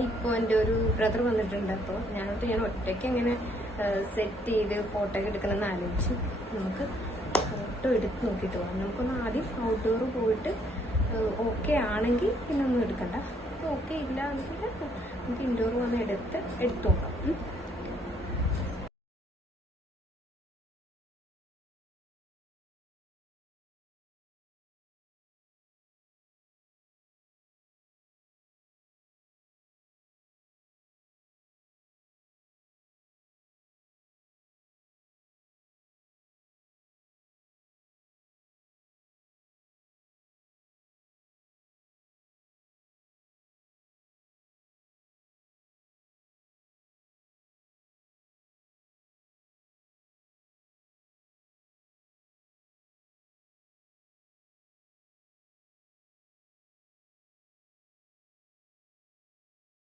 ഇപ്പോൾ എൻ്റെ ഒരു ബ്രദർ വന്നിട്ടുണ്ട്. അപ്പോൾ ഞാൻ ഒറ്റയ്ക്ക് എങ്ങനെ സെറ്റ് ചെയ്ത് ഫോട്ടോ ഒക്കെ എടുക്കണമെന്ന് ആലോചിച്ചു. നമുക്ക് ഫോട്ടോ എടുത്ത് നോക്കിയിട്ട് പോകാം. നമുക്കൊന്ന് ആദ്യം ഔട്ട്ഡോർ പോയിട്ട് ഓക്കെ ആണെങ്കിൽ പിന്നെ ഒന്നും എടുക്കണ്ട. ഓക്കെ ഇല്ല എങ്കിൽ നമുക്ക് ഇൻഡോർ വന്ന് എടുത്ത് നോക്കാം.